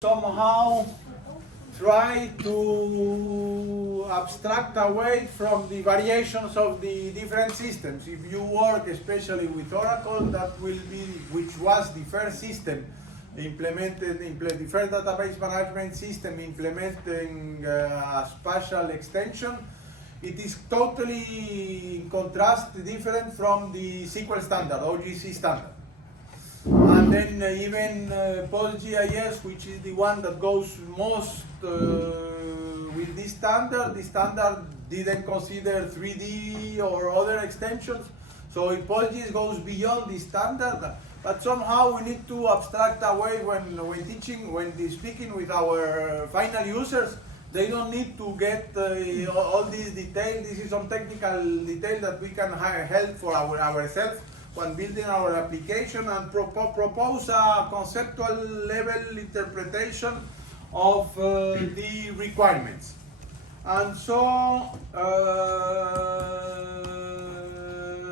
somehow try to abstract away from the variations of the different systems. If you work especially with Oracle, that will be, which was the first system implemented, the first database management system implementing a spatial extension. It is totally in contrast different from the SQL standard, OGC standard. And then even PostGIS, which is the one that goes most with this standard, the standard didn't consider 3D or other extensions. So if PostGIS goes beyond the standard, but somehow we need to abstract away when teaching, when speaking with our final users. They don't need to get all these details. This is some technical detail that we can help for ourselves when building our application, and propose a conceptual level interpretation of the requirements. And so,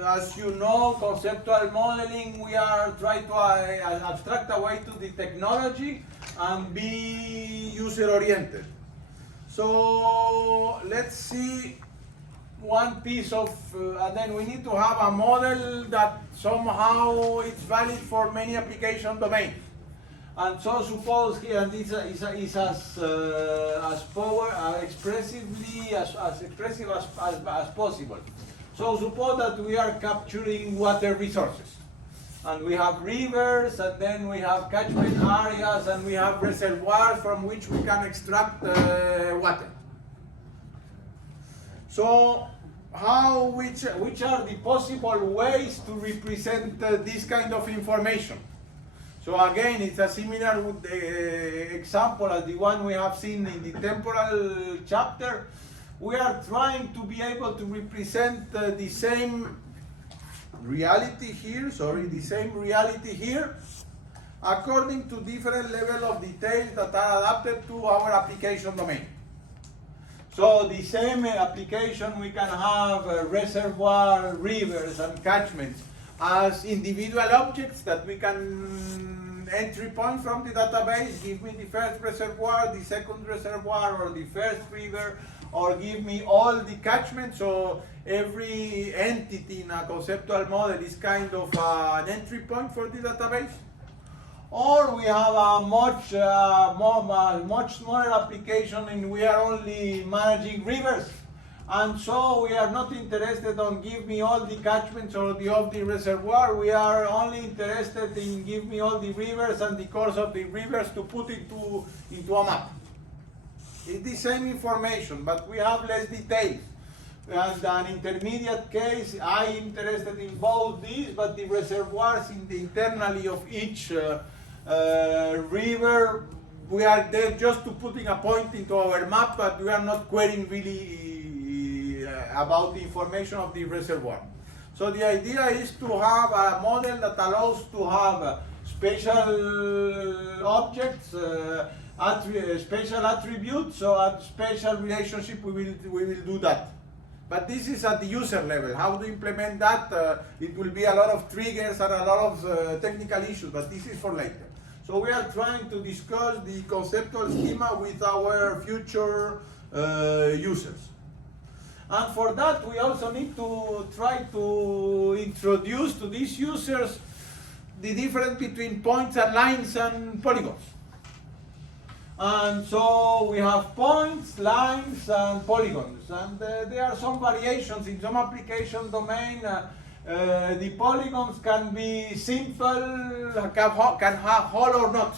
as you know, conceptual modeling, we are trying to abstract away to the technology and be user-oriented. So let's see one piece of, and then we need to have a model that somehow is valid for many application domains. And so suppose here, and this is as expressive as possible. So suppose that we are capturing water resources. And we have rivers, and then we have catchment areas, and we have reservoirs from which we can extract water. So, which are the possible ways to represent this kind of information? So again, it's a similar example as the one we have seen in the temporal chapter. We are trying to be able to represent the same reality here, according to different level of details that are adapted to our application domain. So the same application, we can have reservoir, rivers, and catchments as individual objects that we can entry point from the database. Give me the first reservoir, the second reservoir, or the first river, or give me all the catchments. So every entity in a conceptual model is kind of an entry point for the database. Or we have a much smaller application, and we are only managing rivers. And so we are not interested on give me all the catchments or of the reservoir. We are only interested in give me all the rivers and the course of the rivers to put into a map. It's the same information, but we have less details. And an intermediate case, I'm interested in both these, but the reservoirs internally of each river, we are there just to putting a point into our map, but we are not querying really about the information of the reservoir. So the idea is to have a model that allows to have spatial objects, spatial attributes, so at spatial relationship we will do that. But this is at the user level. How to implement that? It will be a lot of triggers and a lot of technical issues, but this is for later. So we are trying to discuss the conceptual schema with our future users. And for that, we also need to try to introduce to these users the difference between points and lines and polygons. And so we have points, lines, and polygons. And there are some variations in some application domain. The polygons can be simple, can have whole or not.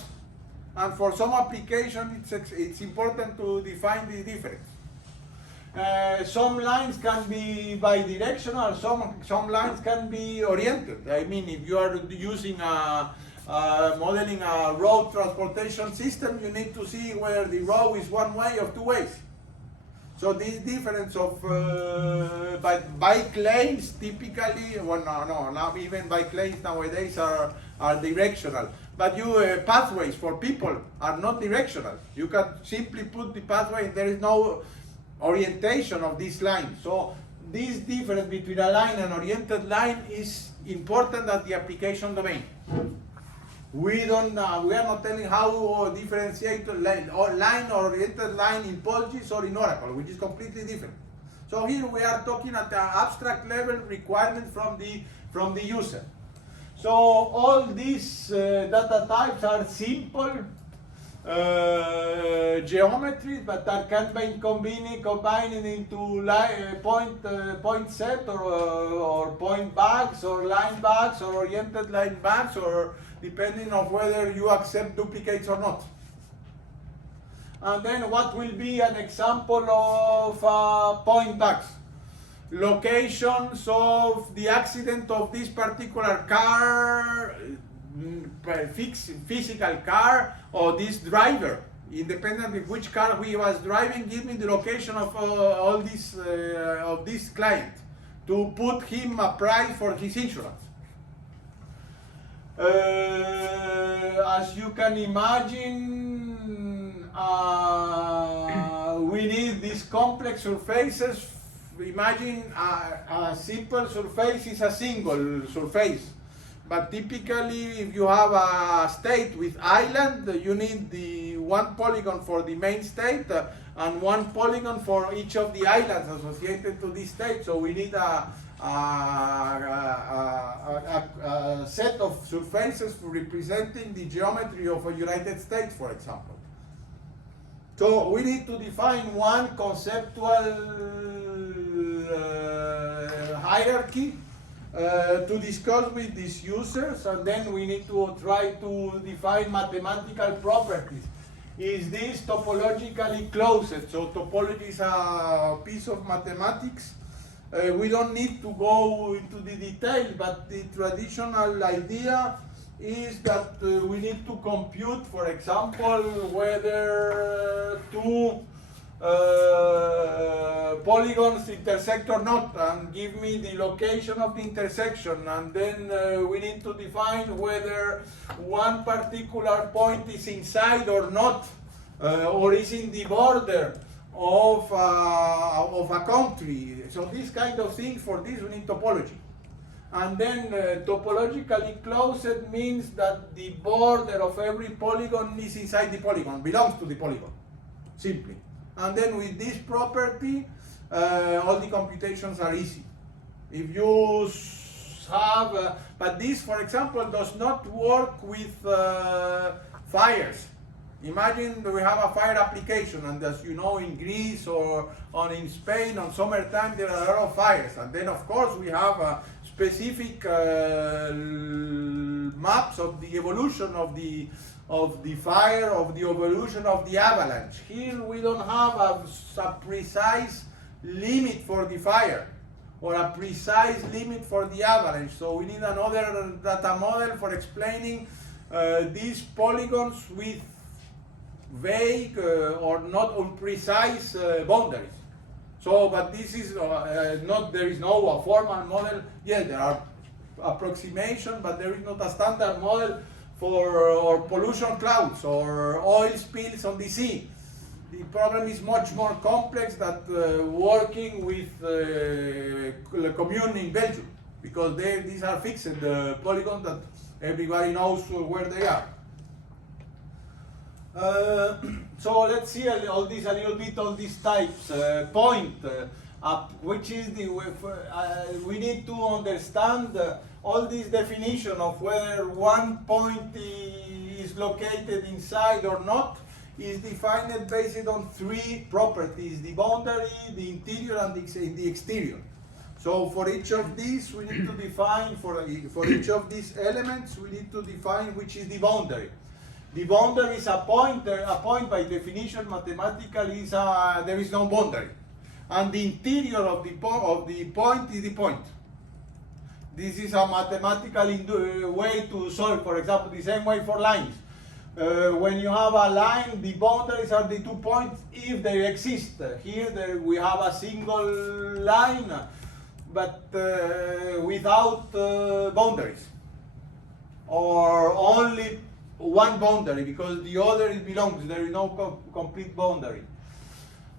And for some application, it's important to define the difference. Some lines can be bidirectional, some lines can be oriented. I mean, if you are using modeling a road transportation system, you need to see whether the road is one way or two ways. So this difference of bike lanes typically, well, no, now even bike lanes nowadays are directional. But pathways for people are not directional. You can simply put the pathway, there is no orientation of this line. So this difference between a line and oriented line is important at the application domain. We don't. We are not telling how differentiate line-oriented line in PostGIS or in Oracle, which is completely different. So here we are talking at the abstract level requirement from the user. So all these data types are simple geometries, but that can be combined into point set or point bags or line bags or oriented line bags, or depending on whether you accept duplicates or not. And then what will be an example of point bags? Locations of the accident of this particular car, physical car, or this driver, independent of which car he was driving. Give me the location of all this of this client to put him a price for his insurance. As you can imagine, we need these complex surfaces. Imagine a simple surface is a single surface, but typically if you have a state with island, you need the one polygon for the main state and one polygon for each of the islands associated to this state. So we need a set of surfaces representing the geometry of a United States, for example. So we need to define one conceptual hierarchy to discuss with these users, and then we need to try to define mathematical properties. Is this topologically closed? So topology is a piece of mathematics. We don't need to go into the detail, but the traditional idea is that we need to compute, for example, whether two polygons intersect or not, and give me the location of the intersection, and then we need to define whether one particular point is inside or not, or is in the border of a country. So these kind of things, for this we need topology. And then topologically closed means that the border of every polygon is inside the polygon, belongs to the polygon, simply. And then with this property, all the computations are easy. If you have, but this, for example, does not work with fires. Imagine we have a fire application, and as you know, in Greece or in Spain, on summertime, there are a lot of fires. And then, of course, we have specific maps of the evolution of the fire, of the evolution of the avalanche. Here we don't have a precise limit for the fire or a precise limit for the avalanche. So we need another data model for explaining these polygons with vague or not imprecise boundaries. So, but this is not, there is no formal model. Yes, there are approximation, but there is not a standard model for or pollution clouds or oil spills on the sea. The problem is much more complex than working with commune in Belgium, because these are fixed polygons that everybody knows where they are. So let's see all these a little bit, all these types. Point, which is the we need to understand all this definition of whether one point is located inside or not is defined based on three properties: the boundary, the interior, and the exterior. So for each of these, we need to define, for each of these elements, we need to define which is the boundary. The boundary is a point by definition mathematically is there is no boundary. And the interior of the point is the point. This is a mathematical way to solve, for example, the same way for lines. When you have a line, the boundaries are the 2 points if they exist. Here we have a single line, but without boundaries, or only one boundary, because the other belongs, there is no complete boundary.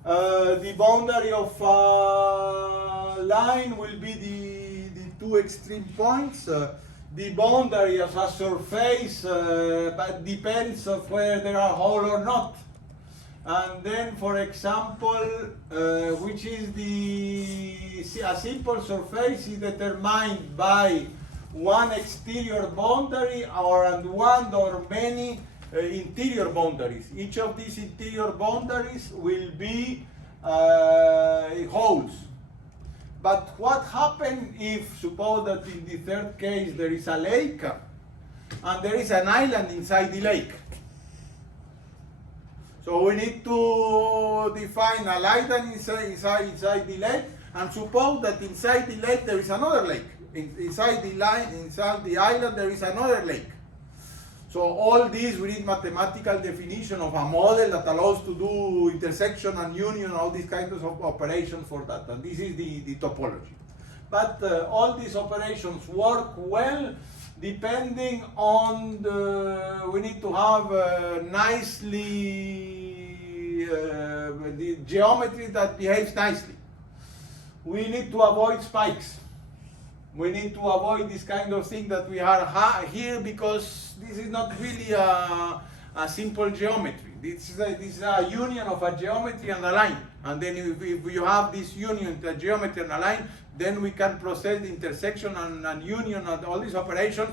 The boundary of a line will be the two extreme points. the boundary of a surface, but depends of whether there are hole or not. And then, for example, which is a simple surface is determined by one exterior boundary and one or many interior boundaries. Each of these interior boundaries will be holes. But what happens if, suppose that in the third case there is a lake and there is an island inside the lake? So we need to define an island inside the lake, and suppose that inside the lake there is another lake. Inside the island there is another lake. So all these we need mathematical definition of a model that allows to do intersection and union, all these kinds of operations for that. And this is the topology. But all these operations work well depending on we need to have the geometry that behaves nicely. We need to avoid spikes. We need to avoid this kind of thing that we are here, because this is not really a simple geometry. This is a union of a geometry and a line. And then if you have this union, the geometry and a line, then we can process the intersection and union and all these operations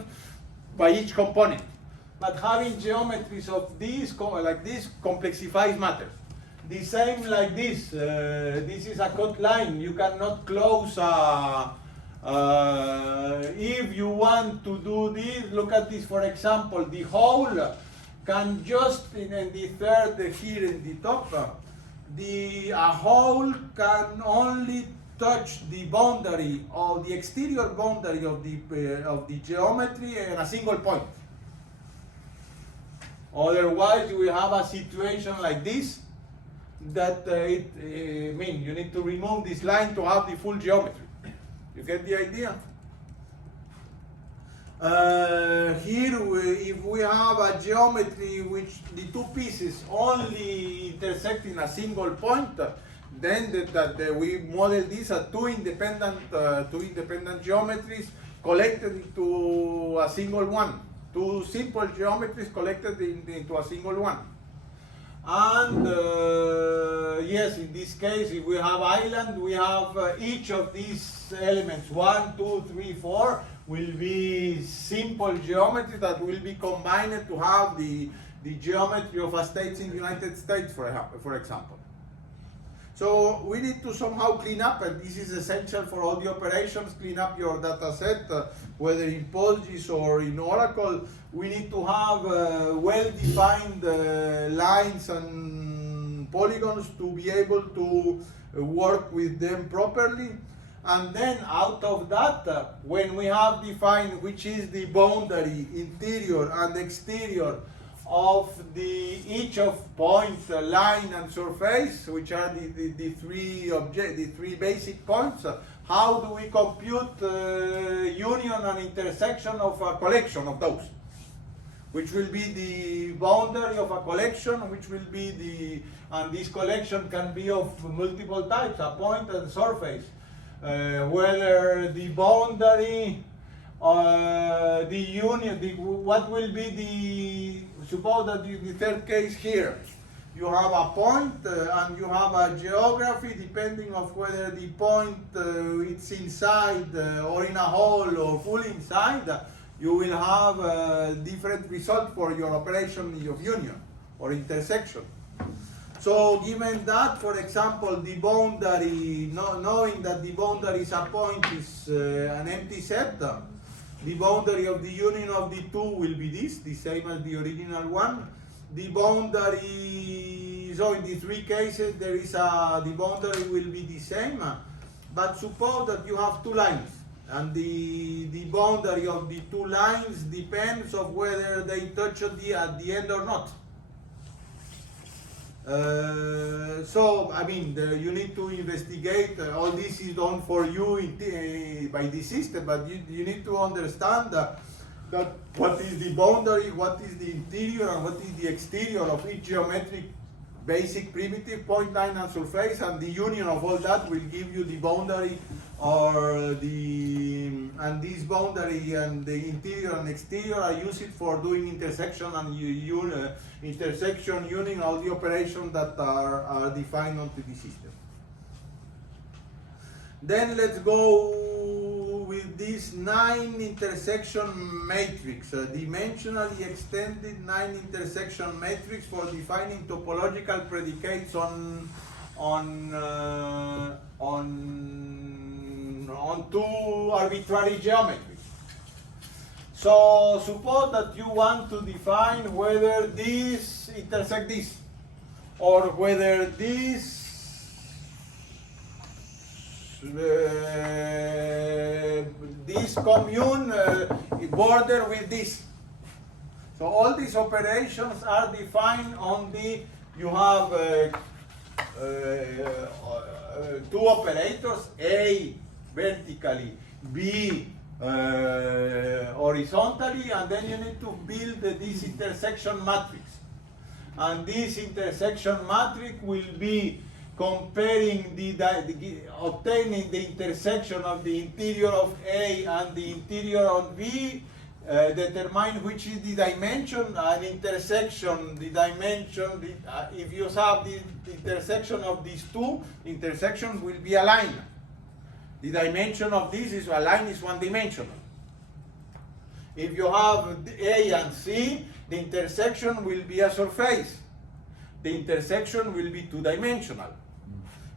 by each component. But having geometries of this, like this, complexifies matters. The same like this. This is a cut line. You cannot close if you want to do this, look at this, for example, the hole can just, in the third here in the top, a hole can only touch the boundary or the exterior boundary of the geometry in a single point. Otherwise, you will have a situation like this, that you need to remove this line to have the full geometry. You get the idea? Here, if we have a geometry which the two pieces only intersect in a single point, then we model this as two independent geometries collected into a single one. Two simple geometries collected into a single one. And yes, in this case, if we have island, we have each of these elements, 1, 2, 3, 4, will be simple geometry that will be combined to have the geometry of a state in the United States, for example. So we need to somehow clean up, and this is essential for all the operations, clean up your data set, whether in PostGIS or in Oracle. We need to have well-defined lines and polygons to be able to work with them properly. And then out of that, when we have defined which is the boundary, interior and exterior of each of points, line and surface, which are the three basic points, how do we compute union and intersection of a collection of those? Which will be the boundary of a collection, which will be and this collection can be of multiple types, a point and surface. Whether the boundary, the union, what will be suppose that the third case here, you have a point and you have a geography depending of whether the point it's inside or in a hole or fully inside, you will have a different result for your operation of union or intersection. So given that, for example, the boundary, knowing that the boundary is a point is an empty set, the boundary of the union of the two will be this, the same as the original one. The boundary, so in the three cases, the boundary will be the same, but suppose that you have two lines, and the boundary of the two lines depends on whether they touch at the end or not. So, you need to investigate, all this is done for you by the system, but you need to understand that what is the boundary, what is the interior, and what is the exterior of each geometric basic primitive point line and surface, and the union of all that will give you the boundary, or and this boundary and the interior and exterior are used for doing intersection and intersection union, all the operations that are defined onto the system. Then let's go with this 9 intersection matrix, a dimensionally extended 9 intersection matrix for defining topological predicates on two arbitrary geometries. So suppose that you want to define whether this intersect this, or whether this commune border with this. So all these operations are defined on the, you have two operators, A vertically, B horizontally, and then you need to build this intersection matrix. And this intersection matrix will be comparing obtaining the intersection of the interior of A and the interior of B, determine which is the dimension and intersection, the dimension, if you have the intersection of these two, intersection will be aligned. The dimension of this is aligned, is one dimensional. If you have A and C, the intersection will be a surface. The intersection will be two-dimensional.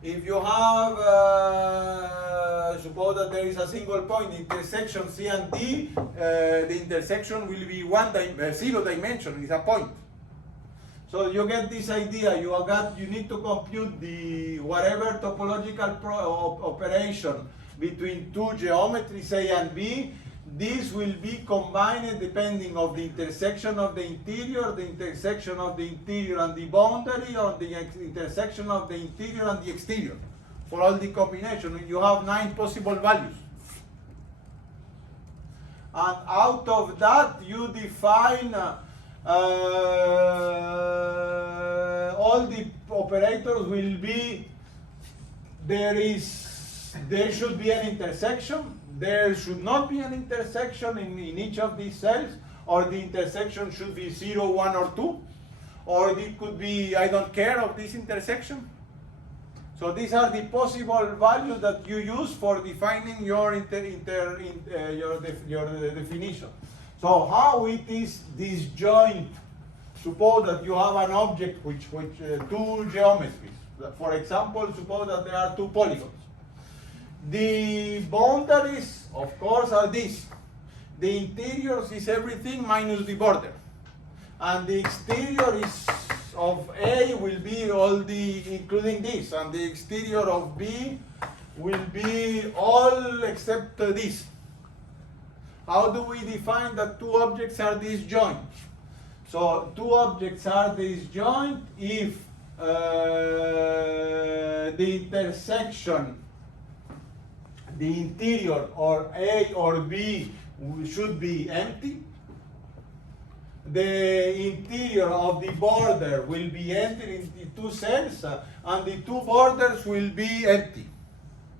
If you have, suppose that there is a single point, intersection C and D, the intersection will be zero dimension, is a point. So you get this idea. You need to compute the whatever topological operation between two geometries A and B. This will be combined depending on the intersection of the interior and the boundary, or the intersection of the interior and the exterior. For all the combination, you have 9 possible values. And out of that, you define all the operators will be, there should be an intersection. There should not be an intersection in each of these cells, or the intersection should be 0, 1, or 2, or it could be I don't care of this intersection. So these are the possible values that you use for defining your definition. So how it is disjoint? Suppose that you have an object which two geometries. For example, suppose that there are 2 polygons. The boundaries, of course, are this. The interiors is everything minus the border. And the exterior is of A will be all including this. And the exterior of B will be all except this. How do we define that 2 objects are disjoint? So 2 objects are disjoint if the intersection, the interior or A or B should be empty. The interior of the border will be empty in the 2 cells, and the 2 borders will be empty.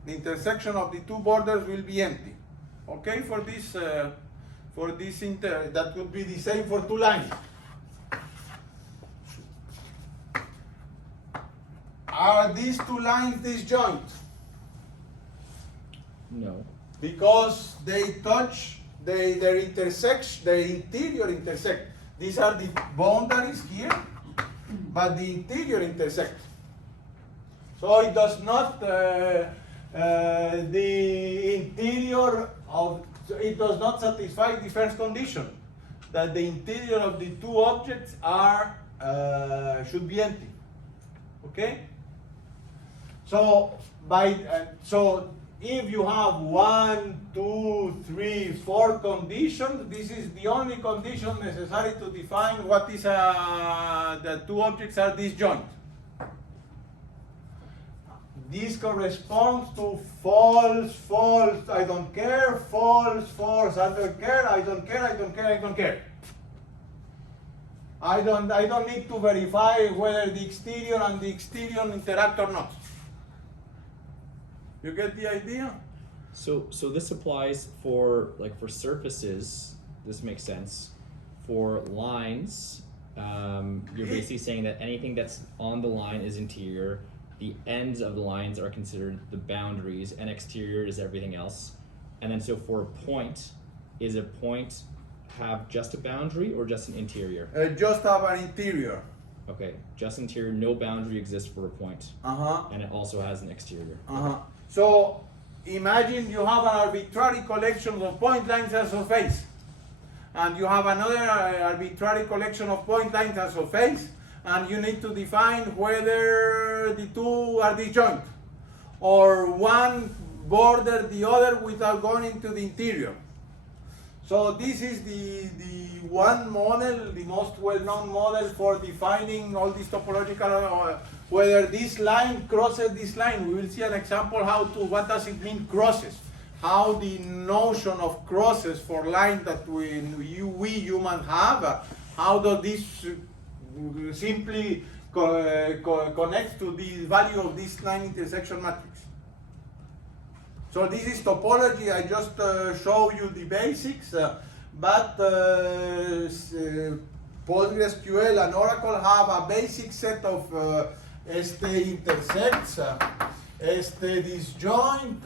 The intersection of the 2 borders will be empty. Okay, that would be the same for 2 lines. Are these 2 lines disjoint? No. Because they touch, their interior intersect. These are the boundaries here, but the interior intersect. So it does not, the interior of, it does not satisfy the first condition, that the interior of the 2 objects should be empty. Okay? So if you have 1, 2, 3, 4 conditions, this is the only condition necessary to define what is the 2 objects are disjoint. This corresponds to false, false, I don't care, false, false, I don't care, I don't care, I don't care, I don't care. I don't need to verify whether the exterior and the exterior interact or not. You get the idea? So this applies for for surfaces. This makes sense. For lines, you're basically saying that anything that's on the line is interior. The ends of the lines are considered the boundaries, and exterior is everything else. And then so for a point, is a point have just a boundary or just an interior? Just have an interior. Okay, just interior, no boundary exists for a point. And it also has an exterior. So imagine you have an arbitrary collection of point lines and surface, and you have another arbitrary collection of point lines and surface, and you need to define whether the two are disjoint or one border the other without going into the interior. So this is the one model, the most well-known model for defining all these topological, whether this line crosses this line. We will see an example what does it mean crosses, how the notion of crosses for lines that we humans have, how does this simply connect to the value of this line intersection matrix. So this is topology. I just show you the basics, but PostgreSQL and Oracle have a basic set of intersects, disjoint,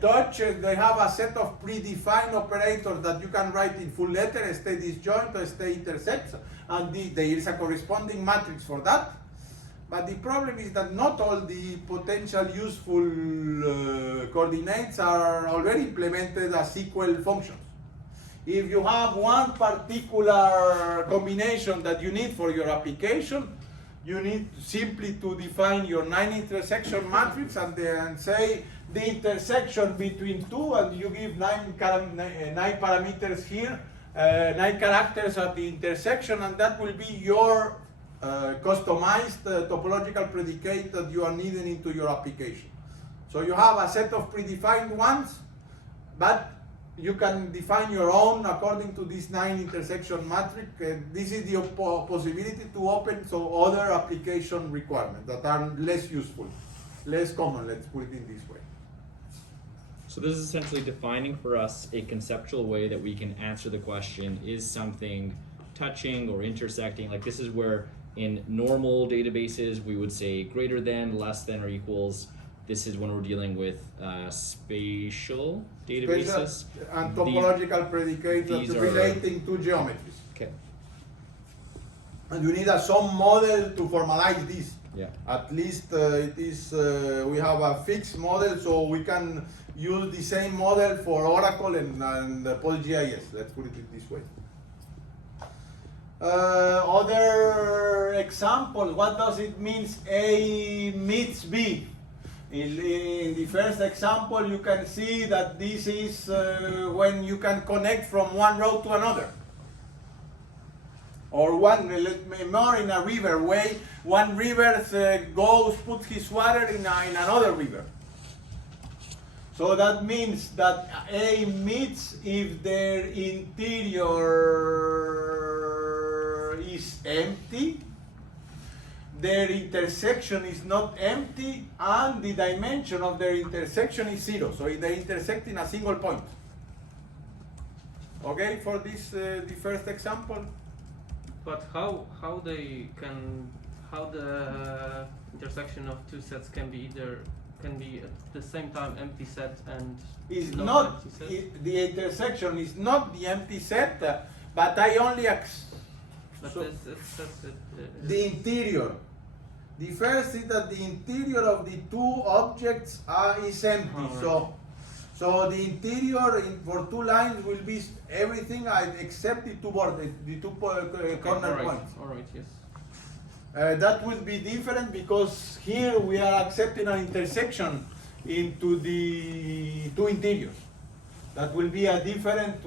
touch. They have a set of predefined operators that you can write in full letter, disjoint, intersects, and there is a corresponding matrix for that. But the problem is that not all the potential useful coordinates are already implemented as SQL functions. If you have one particular combination that you need for your application, you need simply to define your 9 intersection matrix and then say the intersection between two, and you give 9 parameters here, 9 characters at the intersection, and that will be your customized topological predicate that you are needing into your application. So you have a set of predefined ones, but you can define your own according to this 9 intersection matrix. This is the possibility to open some other application requirements that are less useful, less common, let's put it in this way. So this is essentially defining for us a conceptual way that we can answer the question, is something touching or intersecting? Like this is where in normal databases we would say greater than, less than, or equals. This is when we're dealing with spatial databases. And topological predicates relating to geometries. Okay. And you need some model to formalize this. Yeah. At least it is, we have a fixed model, so we can use the same model for Oracle and PostGIS. Let's put it this way. Other example, what does it mean A meets B? In the first example, you can see that this is when you can connect from one road to another. Or more in a river way, one river puts his water in another river. So that means that A meets if their interior is empty, their intersection is not empty, and the dimension of their intersection is 0. So they intersect in a single point. Okay, for this the first example. But how the intersection of two sets can be at the same time empty set and Is not not empty set? the intersection is not the empty set, but I only the interior. The first is that the interior of the two objects is empty. Right. So the interior for two lines will be everything except the two borders, the two corner points. All right, yes. That will be different because here we are accepting an intersection into the two interiors. That will be a different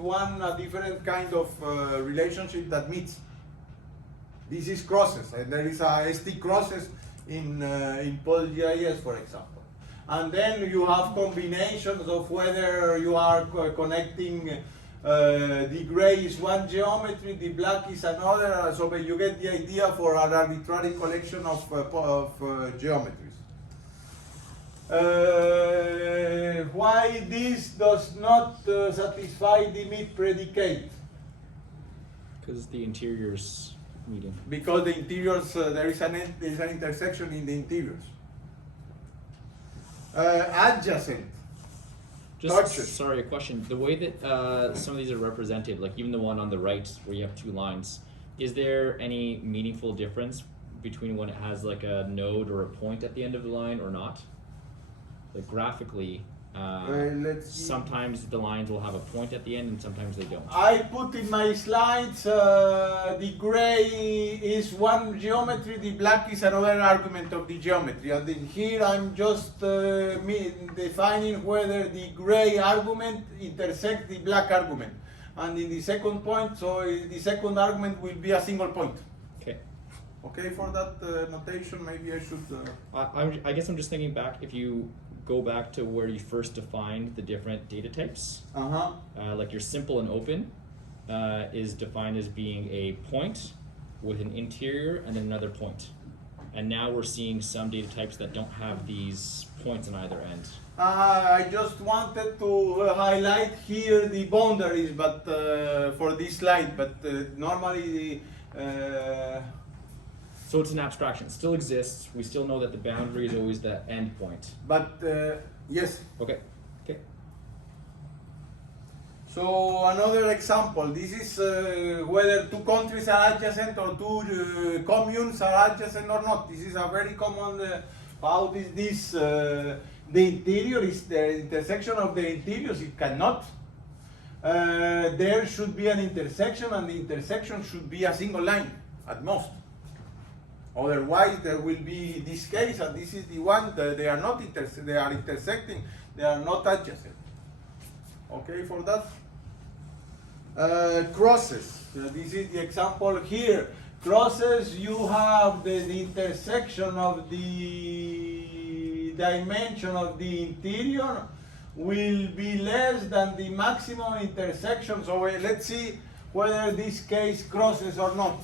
kind of relationship that meets. This is crosses, and there is a ST crosses in PostGIS, for example. And then you have combinations of whether you are connecting The gray is one geometry, the black is another, so but you get the idea for an arbitrary collection of geometries. Why this does not satisfy the meet predicate? Because the interior's meeting. Because the interiors, there is an intersection in the interiors. Adjacent. Just Touches. sorry, a question. The way that some of these are represented, like even the one on the right where you have two lines, is there any meaningful difference between when it has like a node or a point at the end of the line or not? Like graphically, Let's see. sometimes the lines will have a point at the end and sometimes they don't. I put in my slides the gray is one geometry, the black is another argument of the geometry. And then here I'm just defining whether the gray argument intersects the black argument. And in the second point, so the second argument will be a single point. Okay. Okay, for that notation, maybe I should. I guess I'm just thinking back, if you go back to where you first defined the different data types, like your simple and open is defined as being a point with an interior and another point. And now we're seeing some data types that don't have these points on either end. I just wanted to highlight here the boundaries, but for this slide, but normally So it's an abstraction, it still exists, we still know that the boundary is always the end point. but yes. Okay, okay. So another example, this is whether two countries are adjacent or two communes are adjacent or not. This is a very common, how is this, the interior is the intersection of the interiors, it cannot. There should be an intersection and the intersection should be a single line at most. Otherwise there will be this case, and this is the one that they are not they are intersecting, they are not adjacent. Okay for that? Crosses. This is the example here. Crosses, you have the intersection of the dimension of the interior will be less than the maximum intersection. So let's see whether this case crosses or not.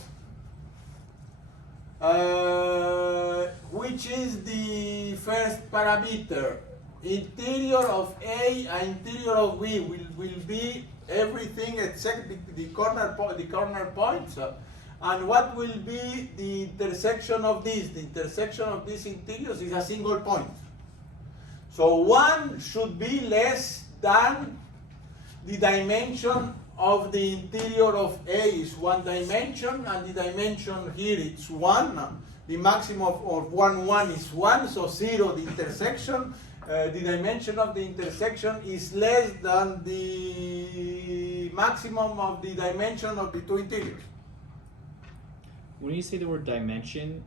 Which is the first parameter? Interior of A and interior of B will be everything except the corner points. And what will be the intersection of this? The intersection of these interiors is a single point. So one should be less than the dimension of the interior of A is one dimension, and the dimension here is 1. The maximum of 1 is 1, so 0 the intersection. The dimension of the intersection is less than the maximum of the dimension of the two interiors. When you say the word dimension,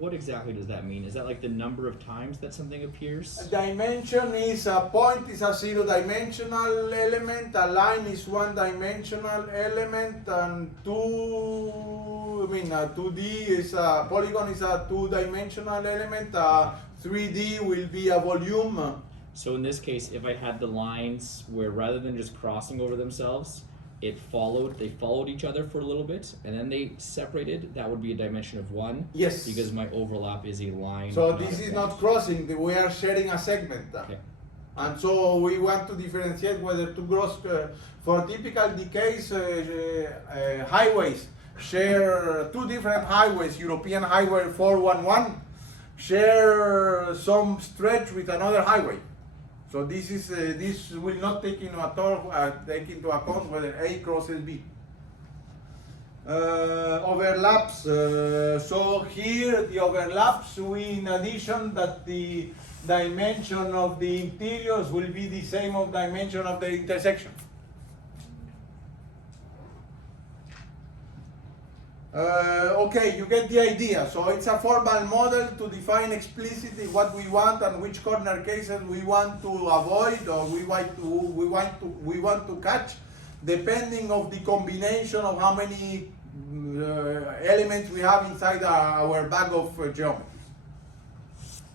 what exactly does that mean? Is that like the number of times that something appears? A dimension is a point is a 0-dimensional element, a line is 1-dimensional element, and 2D is a polygon is a 2-dimensional element, 3D will be a volume. So in this case, if I had the lines where rather than just crossing over themselves, they followed each other for a little bit, and then they separated, that would be a dimension of 1. Yes. Because my overlap is a line. So not this a is point. not crossing, we are sharing a segment. Okay. And so we want to differentiate whether to cross, for typical decays, highways share two different highways, European Highway 411, share some stretch with another highway. So this is this will not take into account whether A crosses B. Overlaps. So here the overlaps, in addition that the dimension of the interiors will be the same of dimension of the intersection. Okay, you get the idea. So it's a formal model to define explicitly what we want and which corner cases we want to avoid or we want to catch, depending of the combination of how many elements we have inside our bag of geometry.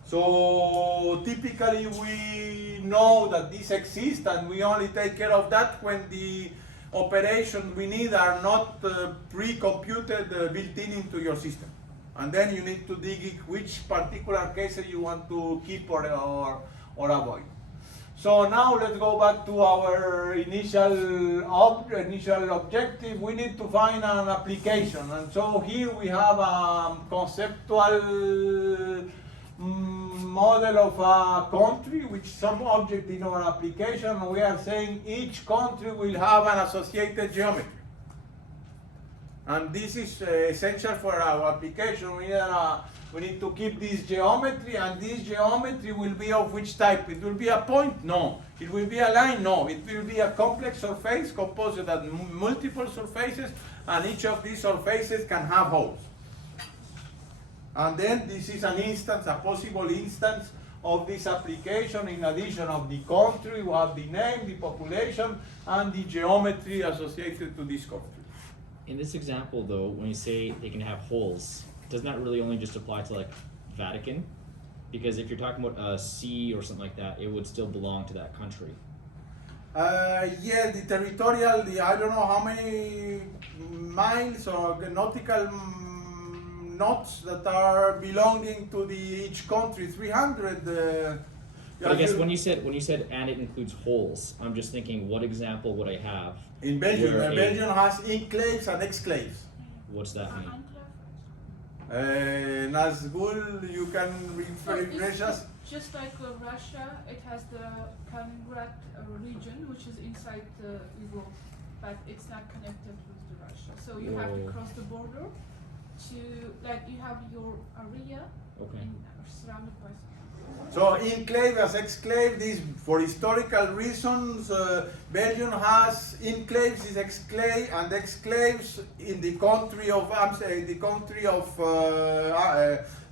So typically we know that this exists, and we only take care of that when operations we need are not pre-computed, built into your system. And then you need to dig in which particular cases you want to keep or avoid. So now let's go back to our initial objective. We need to find an application. And so here we have a conceptual model of a country with some object in our application. We are saying each country will have an associated geometry. And this is essential for our application. We need to keep this geometry, and this geometry will be of which type? It will be a point? No. It will be a line? No. It will be a complex surface composed of multiple surfaces, and each of these surfaces can have holes. And then this is an instance, a possible instance of this application. In addition of the country, we have the name, the population, and the geometry associated to this country. In this example, though, when you say they can have holes, doesn't that really only just apply to like Vatican? Because if you're talking about a sea or something like that, it would still belong to that country. Yeah, the territorial, I don't know how many miles or nautical knots that are belonging to each country, 300. But I guess when you said and it includes holes, I'm just thinking, what example would I have? In Belgium, where Belgium has enclaves and exclaves. What's that mean? Nazgul, you can refresh us. Just like Russia, it has the Kaliningrad region, which is inside Europe, but it's not connected with the Russia. So you have to Whoa. cross the border to, like, you have your area Okay. surrounded by. So enclave as exclave, this for historical reasons, Belgium has enclaves, is exclave, and exclaves in the country of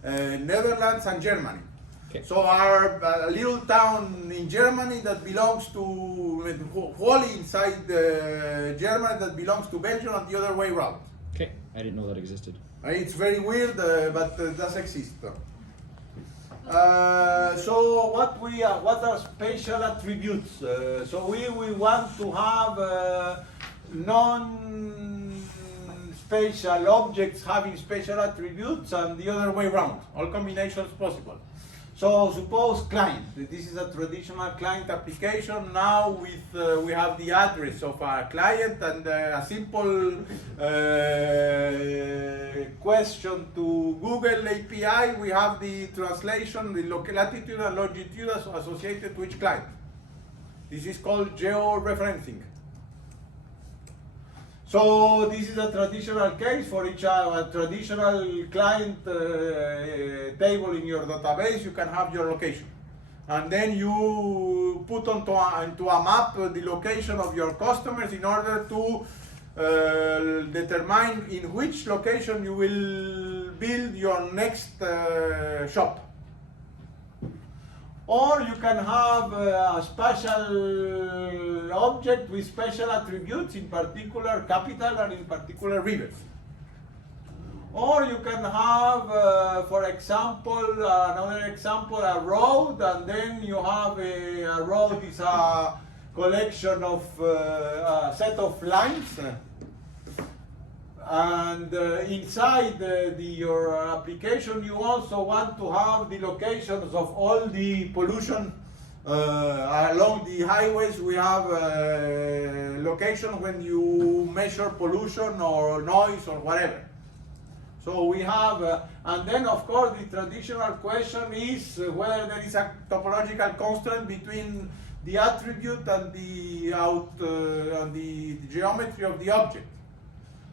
Netherlands and Germany. Okay. So our little town in Germany that belongs to wholly inside Germany that belongs to Belgium, and the other way around. Okay, I didn't know that existed. It's very weird, but it does exist. So what are spatial attributes? So we want to have non-spatial objects having spatial attributes, and the other way around. All combinations possible. So suppose client. This is a traditional client application. Now we have the address of our client and a simple question to Google API. We have the translation, the latitude and longitude associated to each client. This is called geo-referencing. So this is a traditional case for each traditional client table in your database. You can have your location, and then you put into a map the location of your customers in order to determine in which location you will build your next shop. Or you can have a special object with special attributes, in particular capital and in particular rivers. Or you can have, for example, another example, a road, and then you have a road is a collection of a set of lines. And inside your application, you also want to have the locations of all the pollution along the highways. We have location when you measure pollution or noise or whatever. So we have, and then of course the traditional question is whether there is a topological constraint between the attribute and the geometry of the object.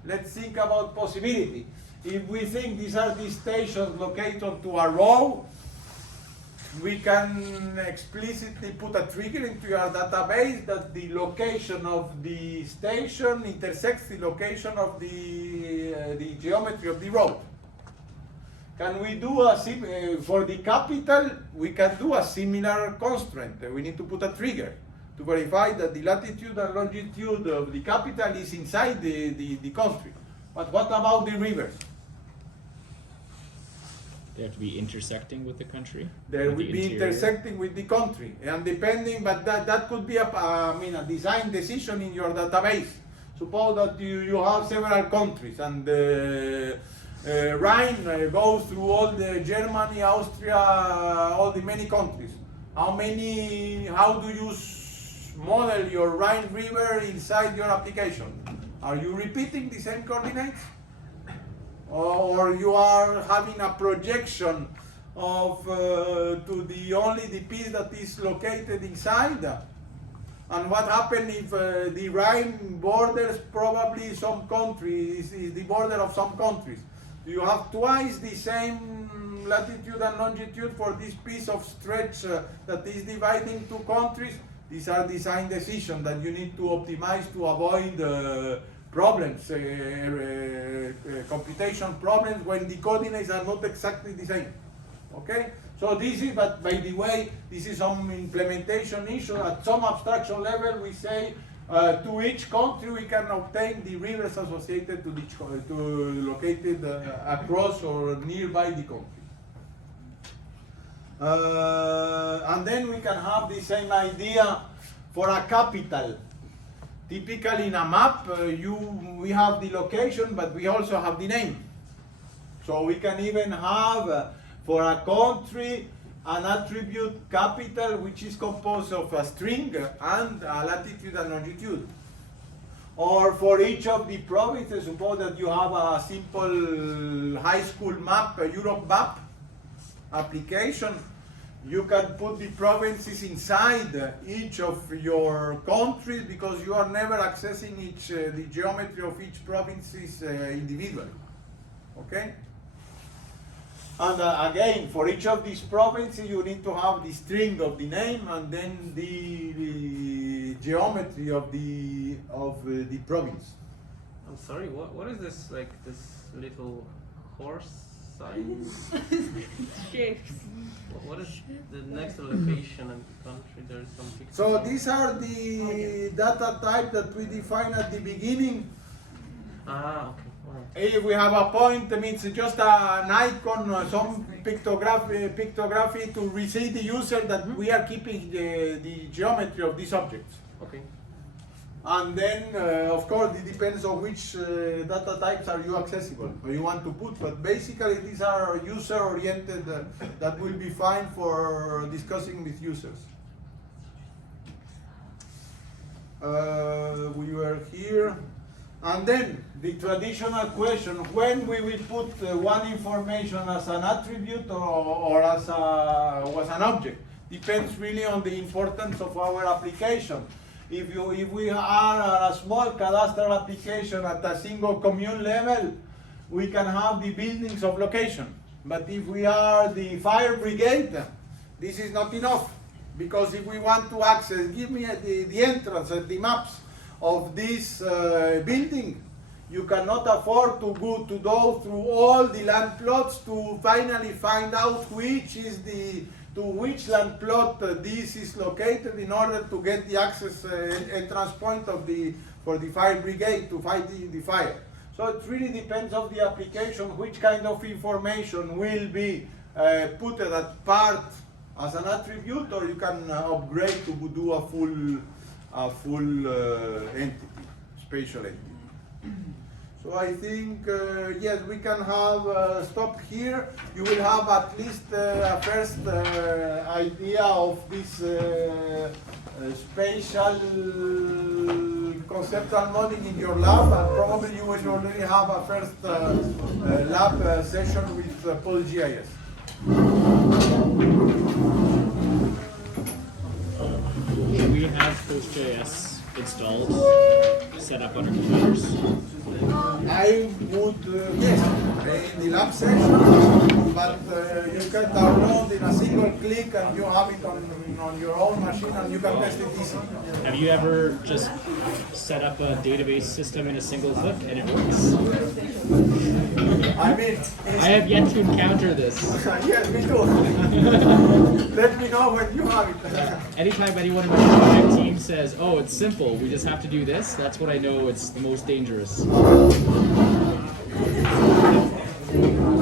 Let's think about possibility. If we think these are the stations located to a row, we can explicitly put a trigger into your database that the location of the station intersects the location of the geometry of the road. Can we do for the capital, we can do a similar constraint. We need to put a trigger to verify that the latitude and longitude of the capital is inside the country. But what about the rivers? They have to be intersecting with the country? They With will the be interior? intersecting with the country, and depending, but that could be a design decision in your database. Suppose that you have several countries and Rhine goes through all the Germany, Austria, all the many countries. How do you model your Rhine River inside your application? Are you repeating the same coordinates? Or you are having a projection of to only the piece that is located inside? And what happens if the Rhine borders probably some countries, is the border of some countries? You have twice the same latitude and longitude for this piece of stretch that is dividing two countries. These are design decisions that you need to optimize to avoid problems, computation problems when the coordinates are not exactly the same. Okay? So this is, but by the way, this is some implementation issue. At some abstraction level, we say to each country we can obtain the rivers associated to each located across or nearby the country. And then we can have the same idea for a capital. Typically in a map, we have the location, but we also have the name. So we can even have for a country an attribute capital which is composed of a string and a latitude and longitude. Or for each of the provinces, suppose that you have a simple high school map, a Europe map application, you can put the provinces inside each of your countries because you are never accessing the geometry of each province individually. Okay? And again, for each of these provinces, you need to have the string of the name and then the geometry of the province. I'm sorry, what is this, like, this little horse sign? Shapes. What is the next location and the country? There is some picture. So these are the data type that we defined at the beginning. Ah, okay. Alright. If we have a point, I mean, it's just an icon, some pictography to receive the user that we are keeping the geometry of these objects. Okay. And then, of course, it depends on which data types are you accessible or you want to put. But basically, these are user-oriented that will be fine for discussing with users. We were here. And then the traditional question, when we will put one information as an attribute or as an object, depends really on the importance of our application. If we are a small cadastral application at a single commune level, we can have the buildings of location. But if we are the fire brigade, this is not enough. Because if we want to access, give me the entrance and the maps of this building, you cannot afford to go through all the land plots to finally find out to which land plot this is located in order to get the access entrance point for the fire brigade to fight the fire. So it really depends on the application, which kind of information will be put at part as an attribute, or you can upgrade to do a full entity, spatial entity. So I think, yes, we can have stop here. You will have at least a first idea of this spatial conceptual modeling in your lab, and probably you will already have a first lab session with PostGIS. We have PostGIS installed, set up on our computers. I would, yes, in the lab session, but you can download in a single click and you have it on your own machine and you can test it easily. Have you ever just set up a database system in a single click and it works? I mean, I have yet to encounter this. yes, me too. Let me know when you have it. Anytime anyone in my project team says, oh, it's simple, we just have to do this, that's when I know it's the most dangerous.